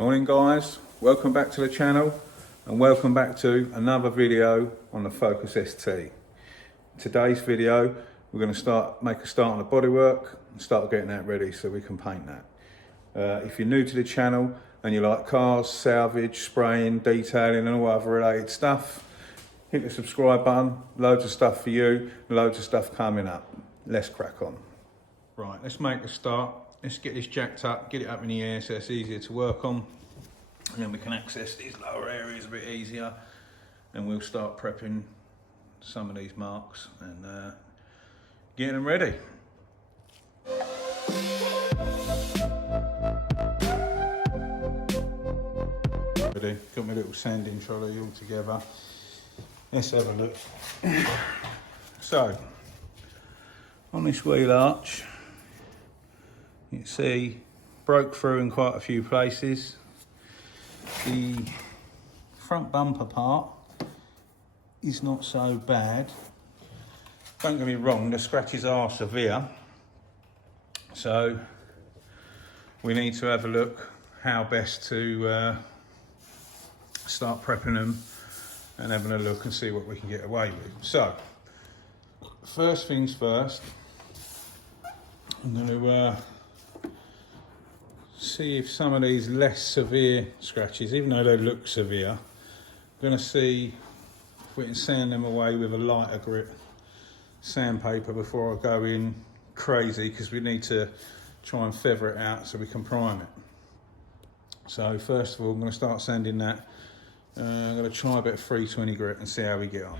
Morning guys, welcome back to the channel and welcome back to another video on the Focus ST. Today's video we're going to make a start on the bodywork and start getting that ready so we can paint that. If you're new to the channel and you like cars, salvage, spraying, detailing and all other related stuff, hit the subscribe button. Loads of stuff for you, loads of stuff coming up. Let's crack on. Right, let's make a start. Let's get this jacked up, get it up in the air so it's easier to work on. And then we can access these lower areas a bit easier. And we'll start prepping some of these marks and getting them ready. Ready, got my little sanding trolley all together. Let's have a look. So, on this wheel arch, you can see broke through in quite a few places. The front bumper part is not so bad. Don't get me wrong, the scratches are severe. So we need to have a look how best to start prepping them and having a look and see what we can get away with. So first things first, I'm going to see if some of these less severe scratches, even though they look severe, I'm going to see if we can sand them away with a lighter grit sandpaper before I go in crazy, because we need to try and feather it out so we can prime it. So first of all, I'm going to start sanding that. I'm going to try a bit of 320 grit and see how we get on.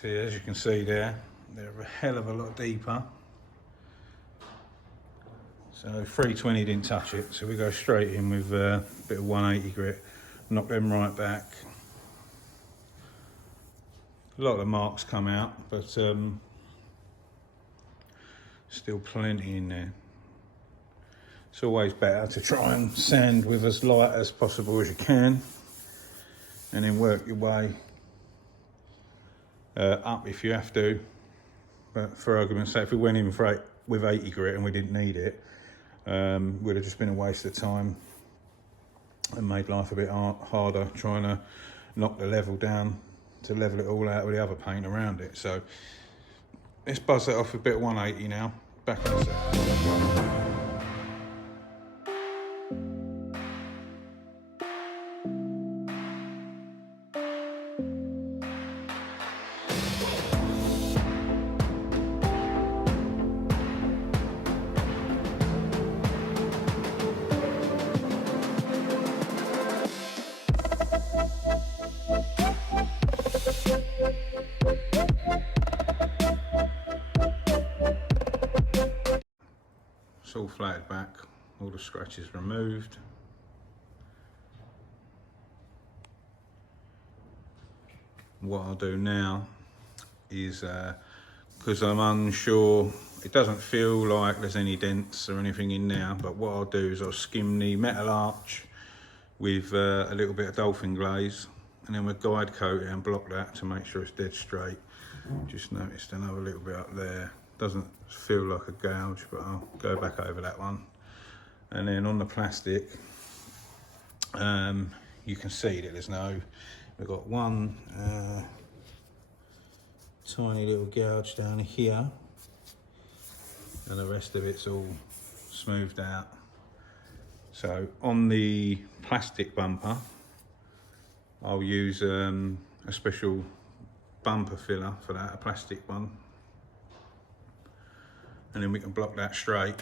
So as you can see there, they're a hell of a lot deeper. So 320 didn't touch it, so we go straight in with a bit of 180 grit, knock them right back. A lot of the marks come out, but still plenty in there. It's always better to try and sand with as light as possible as you can, and then work your way up if you have to. But for argument's sake, if we went in with 80 grit and we didn't need it, would have just been a waste of time and made life a bit harder trying to knock the level down to level it all out with the other paint around it. So let's buzz that off with a bit of 180 now. Back in a second. It's all flatted back, all the scratches removed. What I'll do now is, because I'm unsure, it doesn't feel like there's any dents or anything in there, but what I'll do is I'll skim the metal arch with a little bit of dolphin glaze, and then we'll guide coat it and block that to make sure it's dead straight. Just noticed another little bit up there. Doesn't feel like a gouge, but I'll go back over that one. And then on the plastic, you can see that we've got one tiny little gouge down here, and the rest of it's all smoothed out. So on the plastic bumper, I'll use a special bumper filler for that, a plastic one. And then we can block that straight.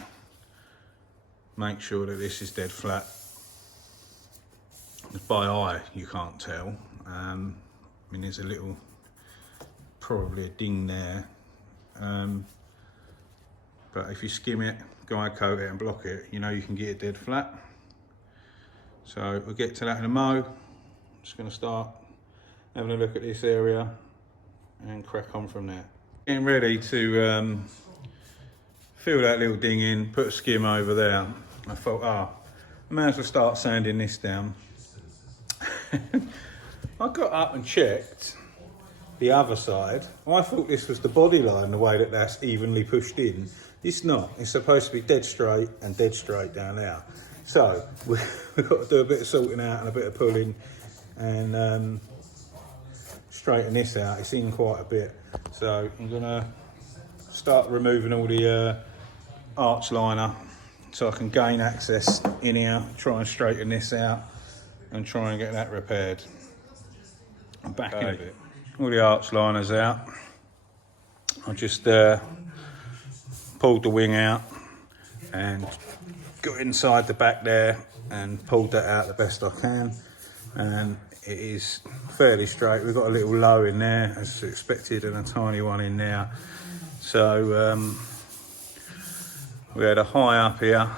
Make sure that this is dead flat. By eye, you can't tell. I mean, there's a little, probably a ding there. But if you skim it, guide coat it and block it, you know you can get it dead flat. So we'll get to that in a mo. Just gonna start having a look at this area and crack on from there. Getting ready to fill that little ding in, put a skim over there. I thought, I may as well start sanding this down. I got up and checked, the other side. I thought this was the body line, the way that that's evenly pushed in. It's not. It's supposed to be dead straight and dead straight down there. So we've got to do a bit of sorting out and a bit of pulling and straighten this out. It's in quite a bit. So I'm gonna start removing all the arch liner so I can gain access in here, try and straighten this out and try and get that repaired. I'm back in a bit. All the arch liners out. I just pulled the wing out and got inside the back there and pulled that out the best I can, and it is fairly straight. We've got a little low in there as expected and a tiny one in there. So we had a high up here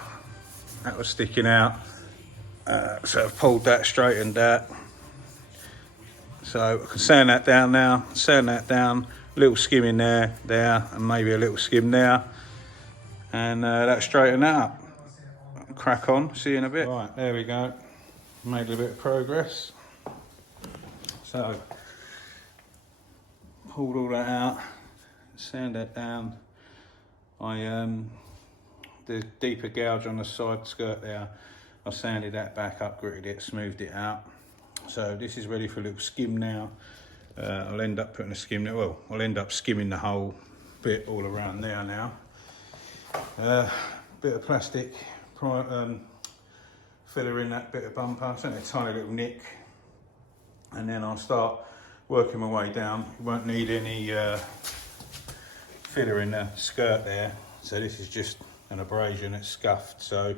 that was sticking out, so I've pulled that, straightened that. So I can sand that down now, sand that down, a little skim in there, and maybe a little skim there, and that straighten that up. Crack on, see you in a bit. Right, there we go, made a bit of progress. So, pulled all that out, sand that down. The deeper gouge on the side skirt there, I sanded that back up, gritted it, smoothed it out. So this is ready for a little skim now. I'll end up putting a skim there. Well, I'll end up skimming the whole bit all around there now. Bit of plastic filler in that bit of bumper. It's only a tiny little nick. And then I'll start working my way down. You won't need any filler in the skirt there. So this is just an abrasion, it's scuffed. So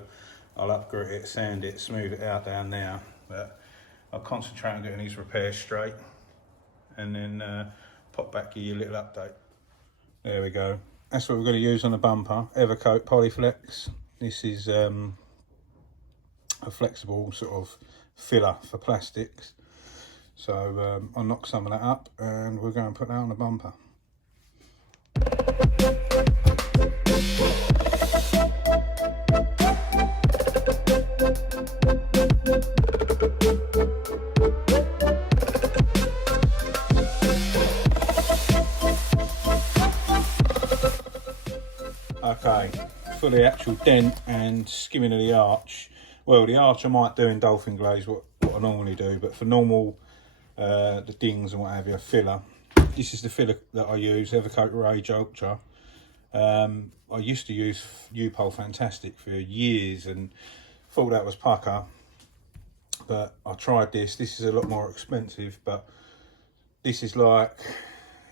I'll upgrit it, sand it, smooth it out down there. But I'll concentrate on getting these repairs straight and then pop back, give you a little update. There we go. That's what we're going to use on the bumper, Evercoat Polyflex. This is a flexible sort of filler for plastics. So I'll knock some of that up and we're going to put that on the bumper. Okay, for the actual dent and skimming of the arch, well, the arch I might do in dolphin glaze, what I normally do, but for normal, the dings and what have you, filler, this is the filler that I use, Evercoat Rage Ultra. I used to use U-Pole Fantastic for years and thought that was pucker, but I tried this. This is a lot more expensive, but this is like,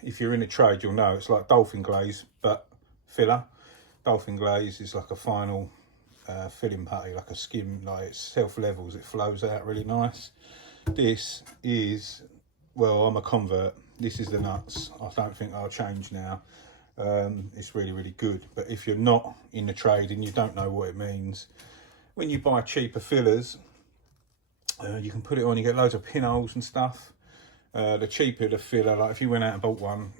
if you're in the trade, you'll know, it's like dolphin glaze, but filler. Dolphin glaze is like a final filling putty, like a skim, like it self-levels, it flows out really nice. This is, well, I'm a convert. This is the nuts. I don't think I'll change now. It's really, really good. But if you're not in the trade and you don't know what it means, when you buy cheaper fillers, you can put it on, you get loads of pinholes and stuff. The cheaper the filler, like if you went out and bought one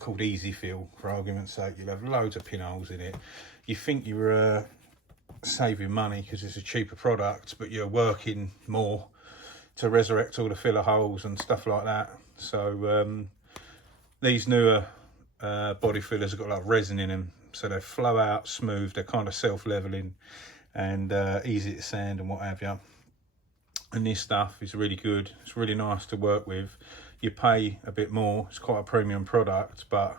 called Easy Fill, for argument's sake, you'll have loads of pinholes in it. You think you're saving money because it's a cheaper product, but you're working more to resurrect all the filler holes and stuff like that. So these newer body fillers have got like resin in them, so they flow out smooth, they're kind of self-leveling and easy to sand and what have you. And this stuff is really good, it's really nice to work with. You pay a bit more, it's quite a premium product, but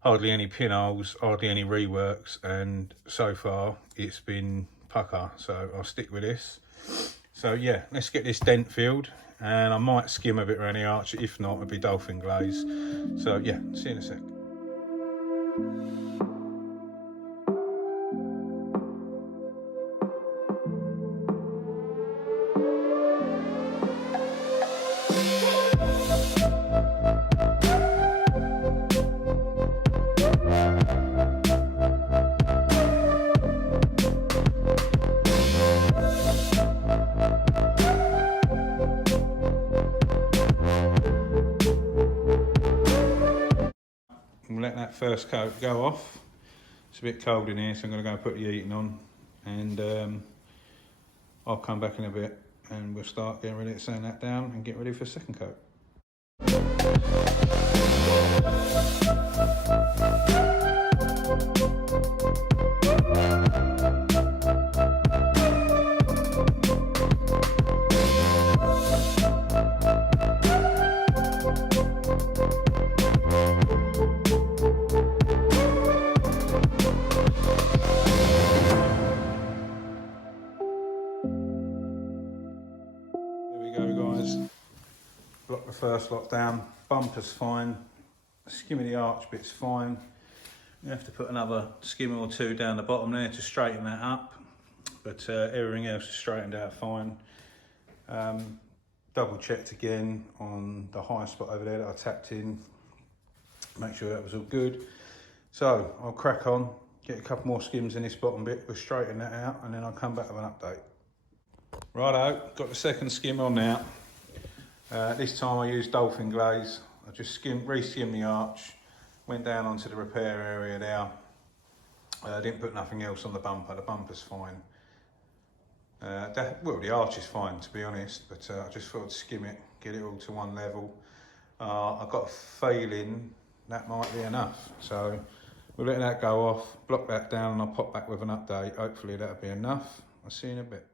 hardly any pinholes, hardly any reworks, and so far it's been pucker, so I'll stick with this. So yeah, let's get this dent filled, and I might skim a bit around the arch, if not it'll be dolphin glaze. So yeah, see you in a sec. Let that first coat go off. It's a bit cold in here, so I'm going to go put the heating on, and I'll come back in a bit and we'll start getting ready to sand that down and get ready for the second coat. Block the first lot down, bumper's fine, skim of the arch bit's fine. You have to put another skim or two down the bottom there to straighten that up, but everything else is straightened out fine. Double checked again on the high spot over there that I tapped in, make sure that was all good. So I'll crack on, get a couple more skims in this bottom bit, we'll straighten that out and then I'll come back with an update. Righto, got the second skim on now. This time I used dolphin glaze. I just re-skimmed the arch, went down onto the repair area there. Didn't put nothing else on the bumper's fine. Well, the arch is fine to be honest, but I just thought I'd skim it, get it all to one level. I've got a feeling that might be enough. So we'll let that go off, block that down and I'll pop back with an update. Hopefully that'll be enough. I'll see you in a bit.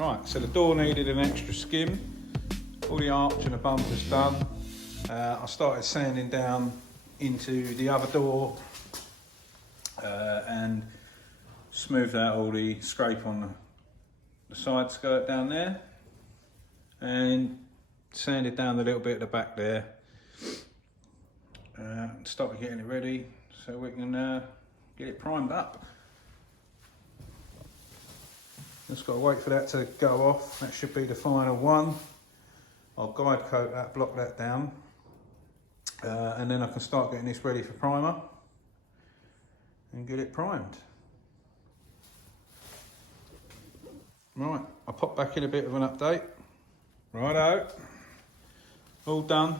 Right, so the door needed an extra skim. All the arch and the bumper's done. I started sanding down into the other door and smoothed out all the scrape on the side skirt down there and sanded down a little bit at the back there. Started getting it ready so we can get it primed up. Just got to wait for that to go off. That should be the final one. I'll guide coat that, block that down, and then I can start getting this ready for primer and get it primed. Right, I'll pop back in a bit of an update. Righto, all done.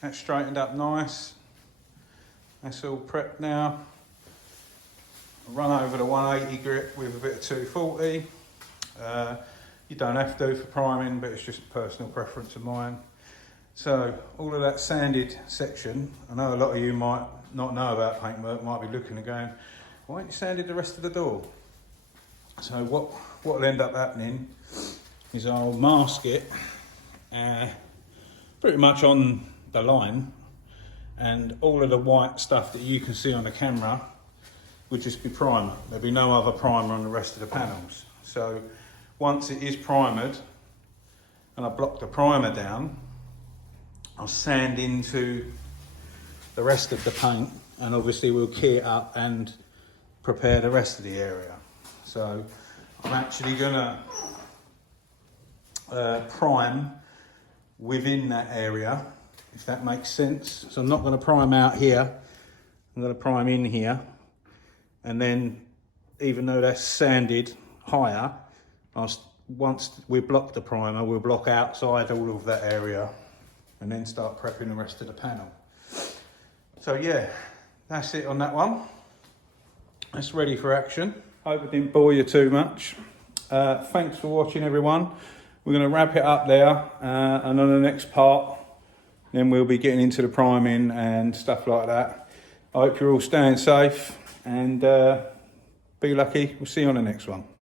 That's straightened up nice. That's all prepped now. I'll run over the 180 grip with a bit of 240. You don't have to for priming, but it's just a personal preference of mine. So all of that sanded section, I know a lot of you might not know about paintwork, might be looking and going, why haven't you sanded the rest of the door? So what will end up happening is I'll mask it pretty much on the line, and all of the white stuff that you can see on the camera would just be primer. There'll be no other primer on the rest of the panels. So once it is primered and I block the primer down, I'll sand into the rest of the paint, and obviously we'll key it up and prepare the rest of the area. So I'm actually gonna prime within that area, if that makes sense. So I'm not gonna prime out here, I'm gonna prime in here, and then even though that's sanded higher, once we block the primer, we'll block outside all of that area and then start prepping the rest of the panel. So yeah, that's it on that one. That's ready for action. Hope I didn't bore you too much. Thanks for watching, everyone. We're going to wrap it up there, and on the next part, then we'll be getting into the priming and stuff like that. I hope you're all staying safe and be lucky. We'll see you on the next one.